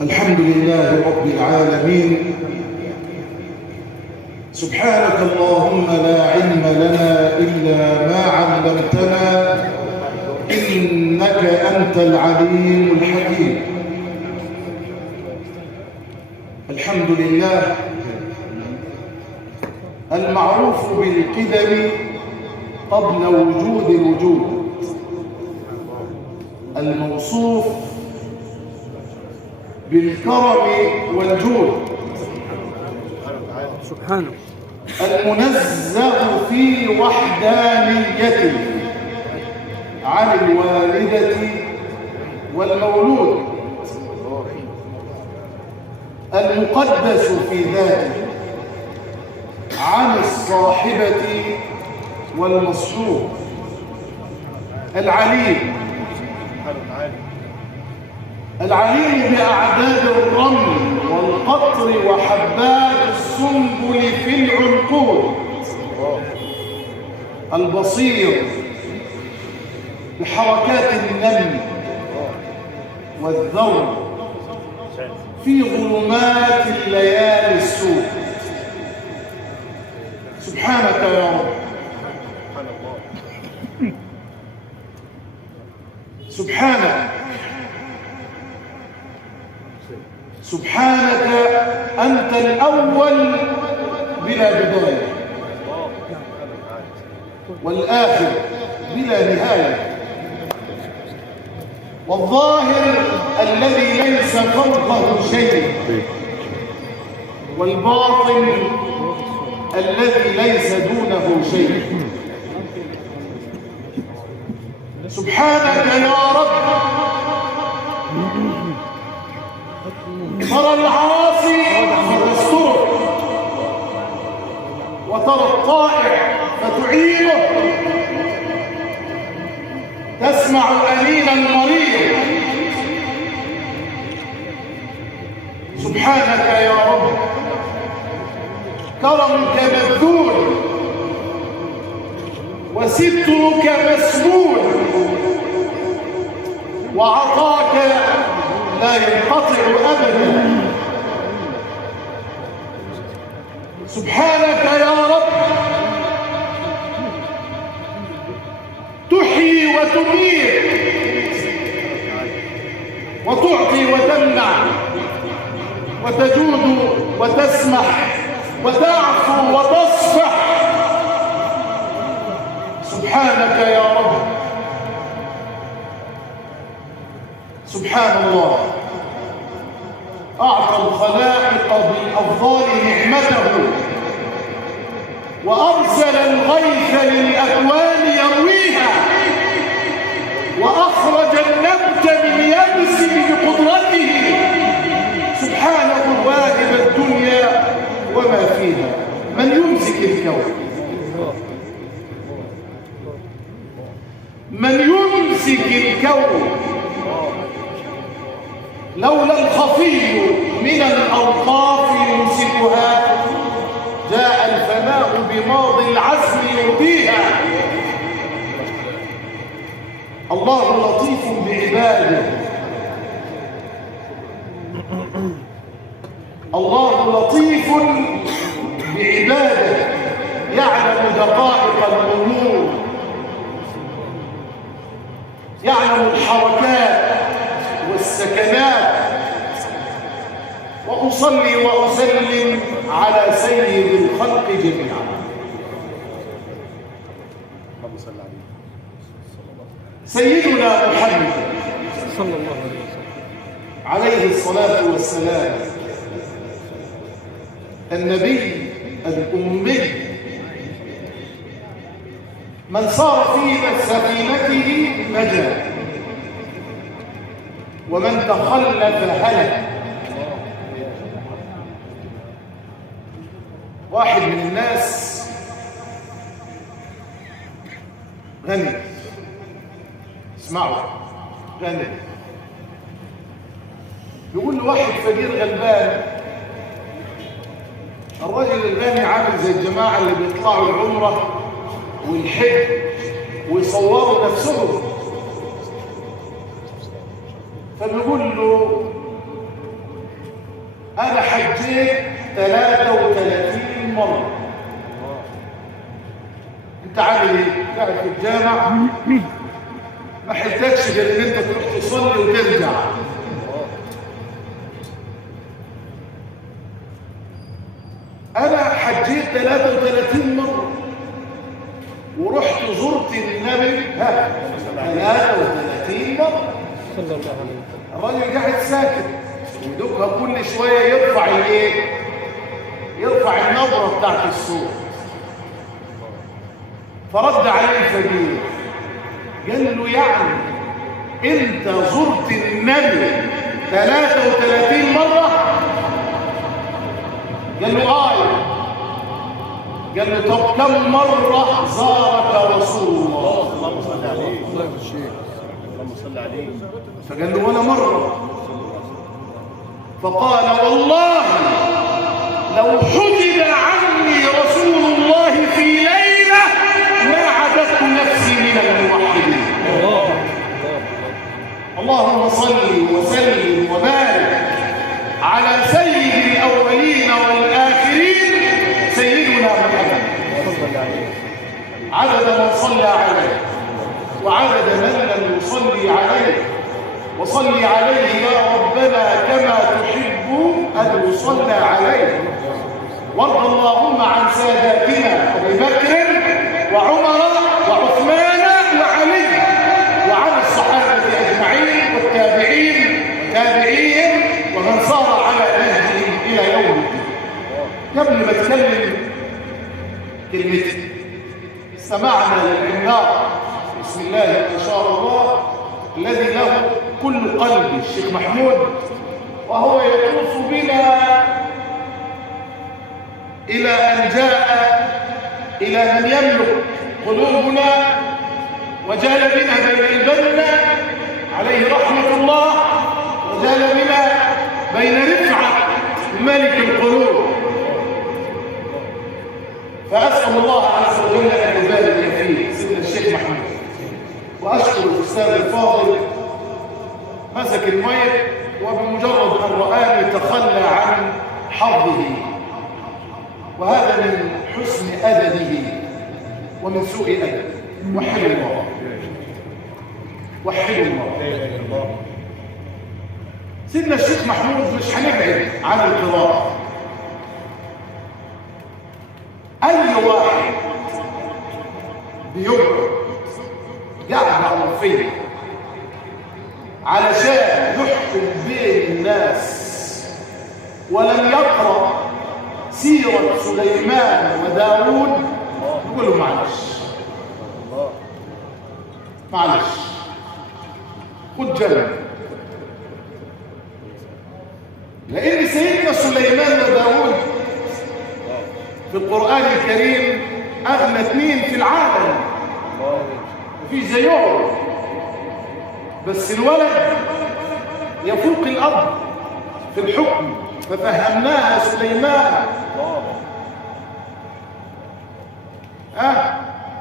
الحمد لله رب العالمين. سبحانك اللهم لا علم لنا إلا ما علمتنا إنك أنت العليم الحكيم. الحمد لله المعروف بالقدم قبل وجود الوجود، الموصوف بالكرم والجود، سبحانه، المنزه في وحدانيته عن الوالدة والمولود، المقدس في ذاته عن الصاحبة والمصحوب، العليم بأعداد الرمل والقطر وحبات السنبل في العنقود، البصير بحركات النمل والذر في ظلمات الليالي السود. سبحانك يا رب، سبحانك سبحانك أنت الأول بلا بداية، والآخر بلا نهاية، والظاهر الذي ليس فوقه شيء، والباطن الذي ليس دونه شيء. سبحانك يا رب، ترى العاصي فتستره، وترى الطائع فتعينه، تسمع أنين المريض. سبحانك يا رب، كرمك مبذول وسترك مسبول، وعطاك لا ينقطع أبدا. سبحانك يا رب، تحيي وتميت، وتعطي وتمنع، وتجود وتسمح، وتعفو وتصفح. سبحانك يا رب. سبحان الله، أعطى الخلائق بالأفضال نعمته، وأرسل الغيث للأكوان يرويها، وأخرج النبت من يبس بقدرته. سبحانه واهب الدنيا وما فيها. من يمسك الكون؟ من يمسك الكون؟ لولا الخفي من الأوقاف يمسكها، جاء الفناء بماضي العزم يرضيها. الله لطيف بعباده، الله لطيف بعباده، يعلم دقائق الأمور، يعلم الحركات والسكنات. وأصلي وأسلم على سيد الخلق جميعا. سيدنا محمد صلى الله عليه وسلم عليه الصلاة والسلام، النبي الأمي، من صار في سفينته نجا، ومن تخلف هلك. واحد من الناس غني، اسمعوا، غني، يقول له واحد فقير غلبان. الرجل الغني عامل زي الجماعة اللي بيطلعوا العمرة والحج ويصوروا نفسهم، فبيقول له أنا حجيت 33 مرة. أنت عامل إيه؟ قاعد في الجامع ما حلتكش غير إن أنت تروح تصلي وترجع. أنا حجيت 33 مرة ورحت زرت النبي 33 مرة. صلى الله عليه وسلم. الراجل قاعد ساكت ودوكها كل شوية يرفع الايه؟ يرفع النبرة بتاعت الصوت. فرد عليه الفقير قال له يعني انت زرت النبي 33 مرة؟ قال له قال له طب كم مرة زارك رسول الله؟ اللهم صل عليه. اللهم صل عليه. فقال له ولا مرة. فقال والله لو حجب عني رسول الله في ليلة ما عددت نفسي من الموحدين. اللهم صل وسلم وبارك على سيد الأولين والآخرين سيدنا محمد عدد من صلى عليه وعدد من لم يصلي عليه. وصلي عليه يا ربنا كما تحب أن يصلى عليه. وارض اللهم عن ساداتنا أبي بكر وعمر وعثمان وعلي وعن الصحابة أجمعين والتابعين تابعين ومن صار على نهجهم إلى يوم الدين. قبل ما اتكلم كلمتي استمعنا للعملاق بسم الله ما شاء الله الذي له كل قلبي الشيخ محمود، وهو يطوف بنا إلى أن جاء إلى من يملك قلوبنا وجال بنا بين البنة عليه رحمة الله، وجال بنا بين رفعة ملك القلوب. فأسأل الله عز وجل أن يبارك فيه سيدنا الشيخ محمود، وأشكر الأستاذ الفاضل مسك الميت وبمجرد أن رآني تخلى عن حظه، وهذا من حسن أدبه ومن سوء أدبه. وحد الله وحد الله. سيدنا الشيخ محمود مش هنبعد عن القراءة. أي واحد بيقعد قاعد عرفية علشان يحكم بين الناس ولم يقرأ سيرة سليمان وداود يقول له معلش خد جنب، لأن سيدنا سليمان وداود في القرآن الكريم أغنى 2 في العالم في زيهم، بس الولد يفوق الأب في الحكم ففهمناها سليمان.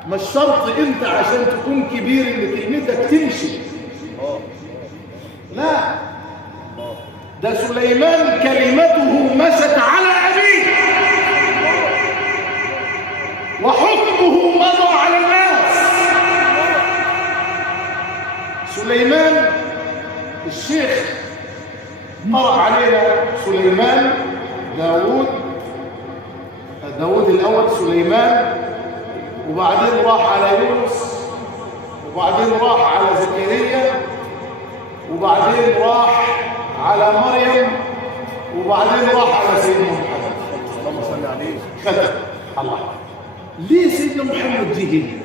مش شرط انت عشان تكون كبير ان كلمتك تمشي، لا، ده سليمان كلمته مشت على أبيه وحكمه مضى على الناس. سليمان الشيخ قرأ علينا سليمان داود الأول سليمان، وبعدين راح على يونس، وبعدين راح على زكريا، وبعدين راح على مريم، وبعدين راح على سيدنا محمد. اللهم صل عليه. ختم الله. ليه سيدنا محمد جه هنا؟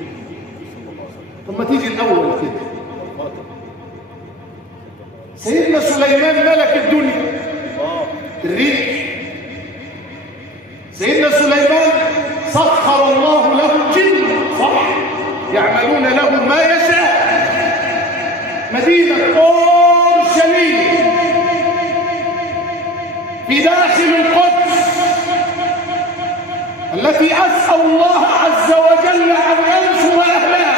طب ما تيجي الأول كده. سيدنا سليمان ملك الدنيا الريح. سيدنا سليمان سخر الله له الجن، صح؟ يعملون له ما يشاء. مدينة أورشليم في داخل القدس التي أسأل الله عز وجل أن ينصر أهلها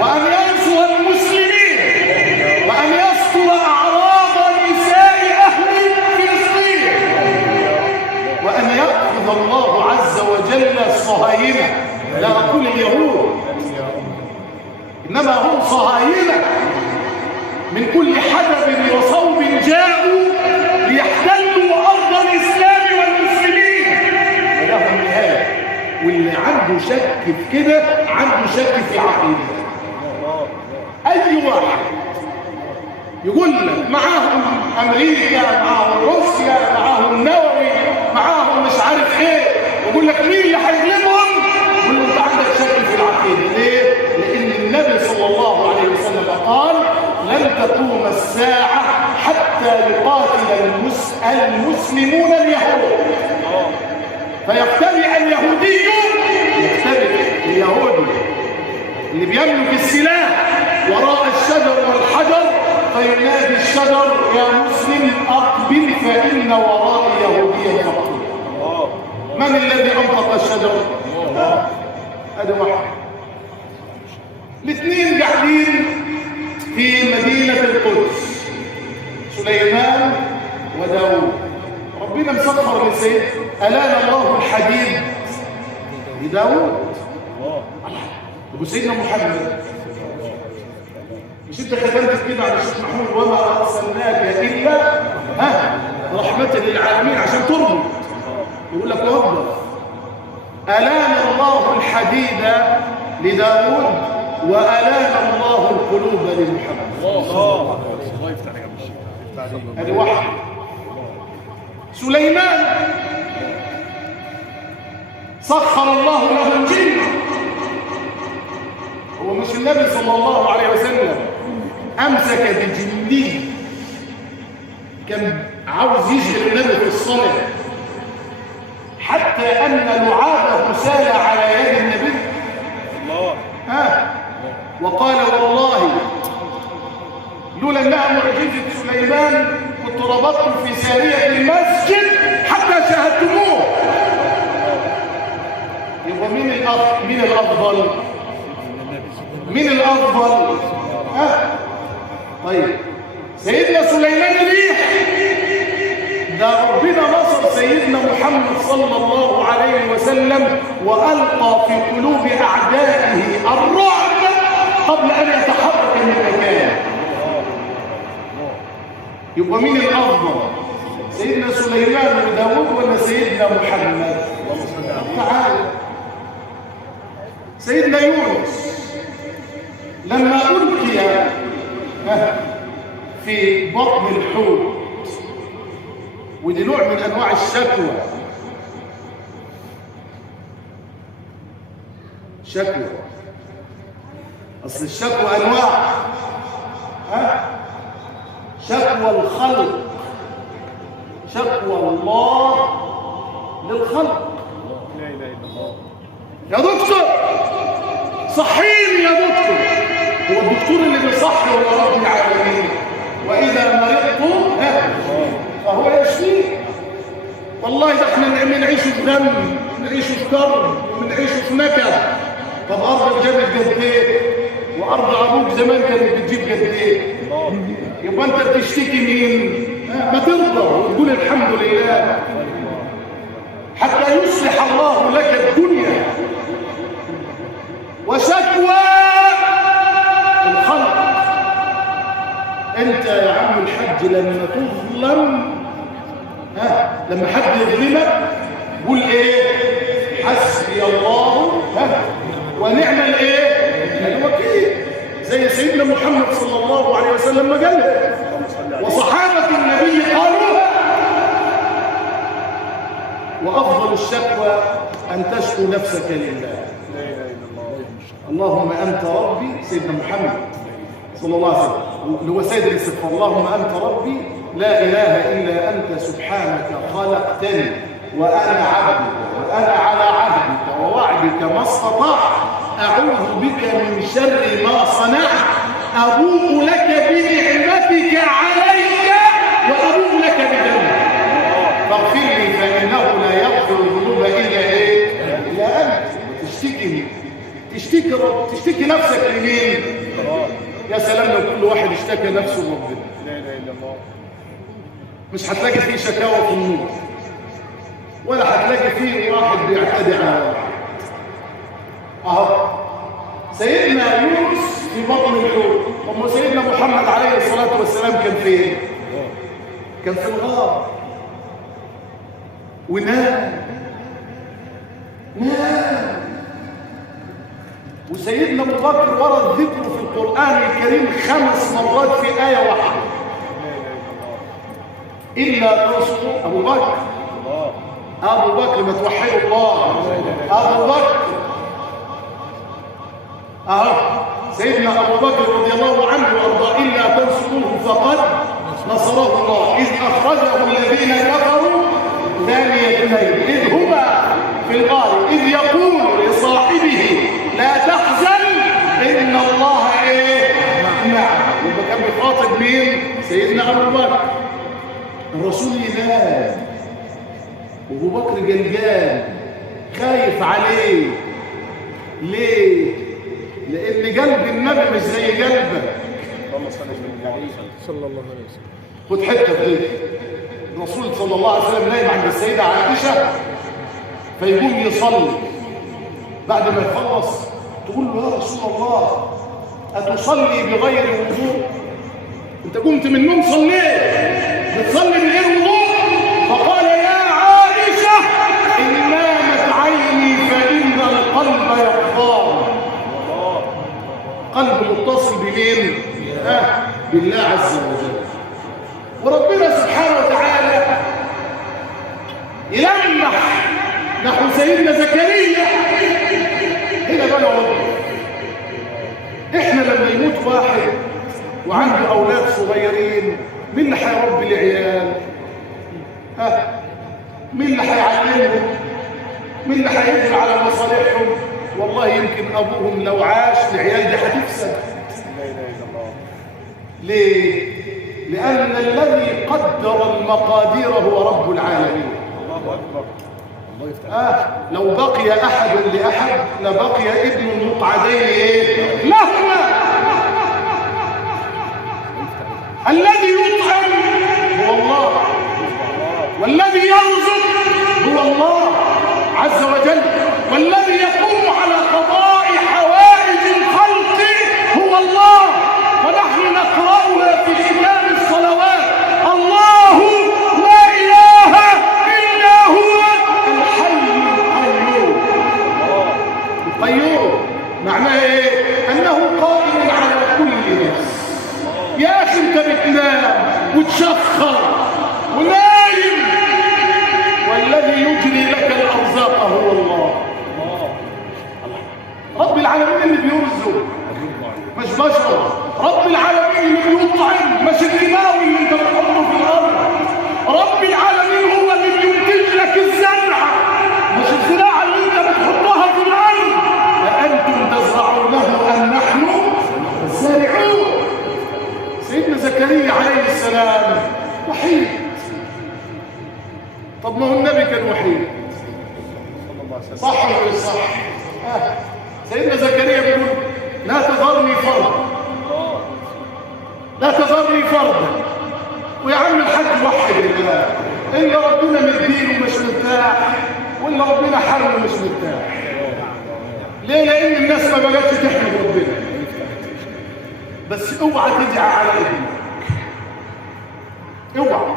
وأن ينصر المسلمين وأن يستر أعراض نساء أهل فلسطين كل حدب وصوب جاءوا ليحتلوا أرض الإسلام والمسلمين ولهم نهاية. واللي عنده شك في كده عنده شك في عقيدته. أي واحد يقول لك معاهم أمريكا، معاهم روسيا، معاهم النووي، معاهم مش عارف إيه، يقول لك مين اللي هيغلبهم؟ يقول له أنت عندك شك في العقيدة. ليه؟ لأن النبي صلى الله عليه وسلم قال لن تقوم الساعة حتى يقاتل المسلمون اليهود فيفترئ اليهودي اليهودي اللي بيملك السلاح وراء الشجر والحجر فينادي الشجر يا مسلم أقبل فإن وراء يهوديا فقط. من الذي أنطق الشجر؟ هذا واحد. الاثنين قاعدين في مدينة القدس، سليمان وداود. ربنا مسخر لسيد ألان الله الحديد لداود. أبو سيدنا محمد مش انت كتبت كده على الشيخ محمود وما أرسلناك إلا رحمة للعالمين عشان تربط. يقول لك وضح ألان الله الحديد لداود وألان الله القلوب لمحمد. الله يفتح عليك يا الشيخ. هذه واحد. سليمان سخر الله له الجن. هو مش النبي صلى الله عليه وسلم أمسك بجنيه كان عاوز يشغل النبي في الصلاة حتى أن لعابه سال على يد النبي. الله وقال والله لولا انها معجزة سليمان كنت ربطت في سارية المسجد حتى شاهدتموه. يبقى مين الأفضل؟ مين الأفضل؟ طيب سيدنا سليمان ريح ده ربنا نصر سيدنا محمد صلى الله عليه وسلم وألقى في قلوب أعدائه الرعب قبل أن يتحرك من مكانه. يبقى مين الأفضل؟ سيدنا سليمان وداود ولا سيدنا محمد؟ تعال سيدنا يونس لما ألقي في بطن الحوت، ودي نوع من أنواع الشكوى. شكوى أصل الشكوى أنواع. شكوى الخلق، شكوى الله للخلق. لا إله إلا الله. يا دكتور صحيني يا دكتور. هو الدكتور اللي بيصحي هو رب العالمين، وإذا مرضت فهو يشفيه. والله ده احنا بنعيش في دم، بنعيش في كرب، بنعيش في نكد. طب أرضك جابت قد إيه؟ وأرض أبوك زمان كانت بتجيب قد إيه؟ يبقى أنت بتشتكي مين؟ ما ترضى وتقول الحمد لله حتى يصلح الله لك الدنيا. وشكوى الخلق. أنت يا عم الحج لما تظلم لما حد يظلمك قول إيه؟ حسبي الله ونعم الوكيل. زي سيدنا محمد صلى الله عليه وسلم ما قال وصحابة النبي قالوها. وأفضل الشكوى أن تشكو نفسك لله. اللهم أنت ربي. سيدنا محمد صلى الله عليه وسلم اللي هو سيد الاستغفار. اللهم أنت ربي لا إله إلا أنت سبحانك خلقتني وأنا عبدك وأنا على عهدك ووعدك ما استطعت أعوذ بك من شر ما صنعت أبوء لك بنعمتك علي وأبوء لك بذنبي فاغفر لي فإنه لا يغفر الذنوب إلا أنت. تشتكي نفسك لمين؟ يا سلام لو كل واحد اشتكى نفسه لربنا. لا إله إلا الله. مش هتلاقي فيه شكاوى في النور ولا هتلاقي فيه واحد بيعتدي على واحد. سيدنا يونس في بطن الحوت طب سيدنا محمد عليه الصلاة والسلام كان فين؟ كان في الغار ونام وسيدنا ابو بكر ورد ذكره في القرآن الكريم 5 مرات في آية واحدة إلا تنصروا أبو بكر ما توحدوا الله أبو بكر سيدنا أبو بكر رضي الله عنه وارضاه إلا تنصروه فقد نصره الله إذ أخرجه الذين كفروا ثاني اثنين إذ هما في الغار إذ يقول لصاحبه لا تحزن إن الله معنا. يبقى كان بيخاطب مين؟ سيدنا أبو بكر. الرسول ينام وأبو بكر جلجان خايف عليه. ليه؟ لأن قلب النبي مش زي قلبك. صلى الله عليه وسلم. خد حته في دي. الرسول صلى الله عليه وسلم نايم عند السيده عائشه فيقوم يصلي. بعد ما يخلص تقول له يا رسول الله اتصلي بغير وضوء؟ انت قمت من النوم صليت بتصلي بغير وضوء؟ فقال يا عائشه ان نامت عيني فان القلب يقظان. قلب متصل بمين؟ بالله عز وجل. وربنا سبحانه وتعالى يلمح نحو سيدنا زكريا. هنا بقى وضع احنا لما يموت واحد وعنده اولاد صغيرين، مين اللي هيربي العيال؟ مين اللي هيعلمهم؟ مين اللي هيجري على مصالحهم؟ والله يمكن ابوهم لو عاش العيال دي هتفسد. ليه؟ لأن الذي قدر المقادير هو رب العالمين. الله أكبر. الله يفتح. لو بقي أحد لأحد لبقي ابن المقعدين لهما. الذي يطعم هو الله، والذي يرزق هو الله عز وجل، والذي يقوم على قضاء حوائج الخلق هو الله. ونحن نقرأها في كتاب الصلوات: الله لا إله إلا هو الحي القيوم. القيوم معناه ايه؟ أنه قائم على كل نفس. يا أخي أنت بتنام وتشخر ونايم، والذي يجري لك الأرزاق هو الله رب العالمين اللي بيرزق، مش بشر. رب العالمين اللي بيطعم، مش الكيماوي اللي انت بتحطه في الارض. رب العالمين هو اللي بينتج لك الزرع، مش الزراعه اللي انت بتحطها في الارض. أأنتم تزرعونه أم نحن الزارعون؟ سيدنا زكريا عليه السلام وحيد. طب ما هو النبي كان وحيد، صح ولا صح؟ سيدنا زكريا بيقول لا تذرني فردا، لا تذرني فردا. ويا عم الحاج وحد الله، إلا ربنا مدينه مش مرتاح، وإلا ربنا حرمه مش مرتاح. ليه؟ لأن الناس ما بقتش تحمد ربنا. بس اوعى تدعى على ابنك، اوعى.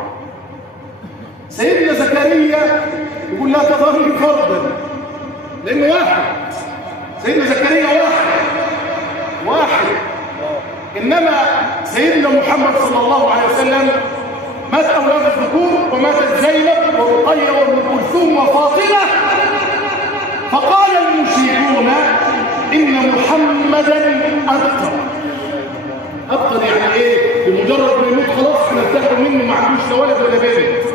سيدنا زكريا يقول لا تذرني فردا، لأنه واحد. سيدنا زكريا واحد. إنما سيدنا محمد صلى الله عليه وسلم مات أولاد الذكور، وماتت زينب ورقية وأم كلثوم وفاطمة. فقال المشيعون إن محمدا أبطر. يعني إيه؟ بمجرد ما يموت خلاص احنا ارتاحوا منه، ما عندوش لا ولد ولا بنت.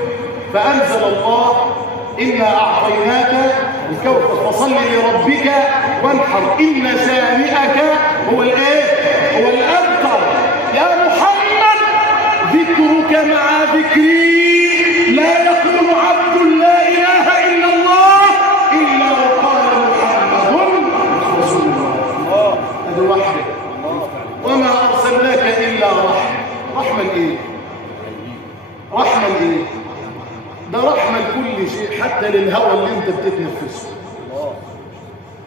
فأنزل الله إنا أعطيناك الكوثر فصل لربك وانحر إن شانئك هو الإيه؟ هو الأبتر. يا محمد ذكرك مع ذكري لا يكون عبد لا إله إلا الله إلا وقال محمد رسول الله. هذا وحده. وما أرسلناك إلا رحمة لإيه؟ رحمة لإيه؟ ده رحمة لكل شيء، حتى للهوى اللي انت بتتنفسه.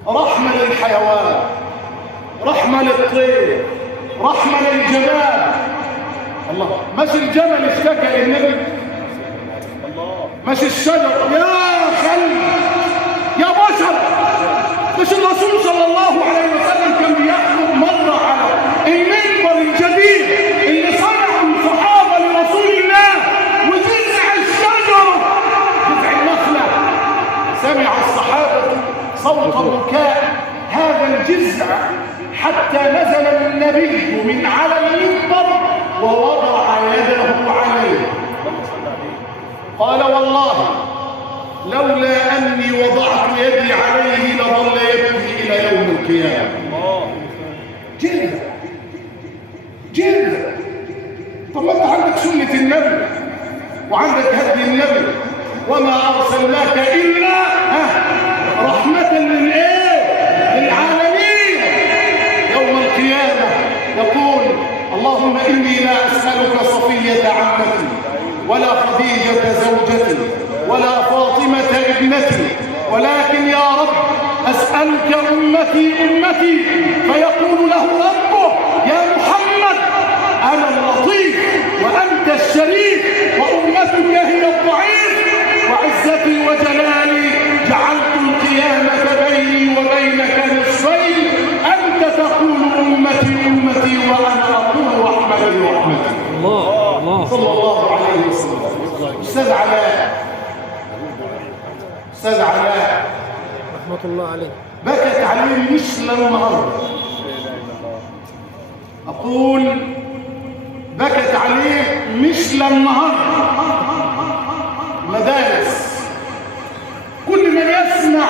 رحمة للحيوان، رحمة للطير، رحمن الجمال. الله، مش الجمل اشتكى للنبي، مش الشجر يا خلق يا بشر. مش الرسول صلى الله عليه وسلم كان بيخطب مرة على المنبر الجديد اللي صنعه الصحابة لرسول الله، وجذع الشجرة جذع النخلة سمع الصحابة صوت بكاء هذا الجذع حتى نزل النبي من على المنبر ووضع يده عليه. قال والله لولا أني وضعت يدي عليه لظل يبكي إلى يوم القيامة. جلد. طب أنت عندك سنة النبي وعندك هدي النبي، وما أرسلناك إلا رحمة للعالمين. يوم القيامة يقول اللهم إني لا أسألك صفية عمتي ولا خديجة زوجتي ولا فاطمة ابنتي، ولكن يا رب أسألك أمتي فيقول له ربه يا محمد أنا اللطيف وأنت الشريف وأمتك هي الضعيف، وعزتي وجلالي جعلت القيامة بيني وبينك نصفين، أنت تقول أمتي وأنا أقول رحمتي. الله صلى الله عليه وسلم. أستاذ علاء رحمة الله عليه بكت عليه مش للنهارده، أقول بكت عليه مش للنهارده. مدارس كل من يسمع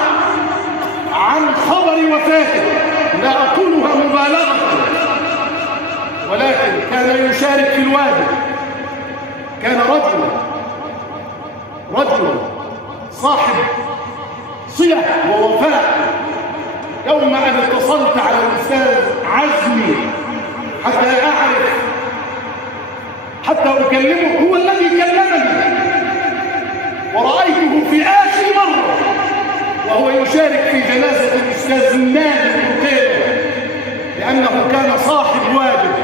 عن خبر وفاته، لا أقولها مبالغة، ولكن كان يشارك في الواجب، كان رجلا صاحب صلة ووفاء. يوم أن اتصلت على الأستاذ عزمي حتى أكلمه، هو الذي كلمني ورأيته في آخر مرة وهو يشارك في جنازة الأستاذ نادي القتيلة، لأنه كان صاحب واجب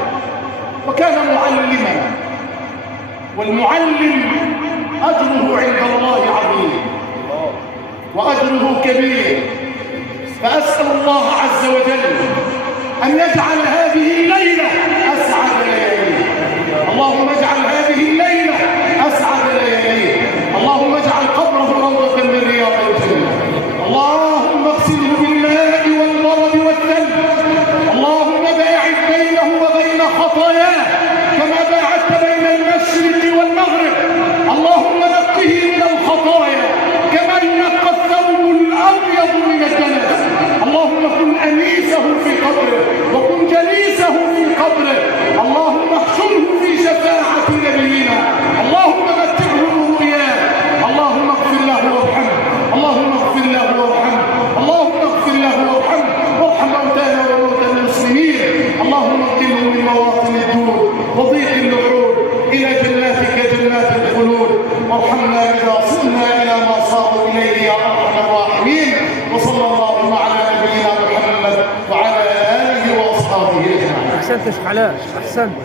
وكان معلما، والمعلم أجره عند الله عظيم وأجره كبير. فأسأل الله عز وجل أن يجعل هذه الليلة أسعد لياليه. اللهم اجعل هذه الليلة أسعد لياليه. اللهم اجعل قبره روضة من رياض الجنة. اللهم اغسله بالماء والبرد والثلج. اللهم باعد بينه وبين خطاياه كما باعدت بين المشرق والمغرب. اللهم نقه من الخطايا كما ينقى الثوب الأبيض من الدنس. اللهم كن أنيسه في قبره وكن جليسه في قبره. اللهم احشره في شفاعة نبينا. اللهم متعه برؤياه. اللهم اغفر له وارحمه. اللهم اغفر له وارحمه. اللهم اغفر له وارحمه وارحم موتانا وموتى المسلمين. اللهم اقتله من مواطن الدور وضيق اللحود إلى جناتك جنات الخلود، وارحمنا إذا صرنا إلى ما صاروا إليه يا أرحم الراحمين. وصلى الله على نبينا محمد وعلى آله وأصحابه أجمعين. أحسنت يا شيخ علاء، أحسنت.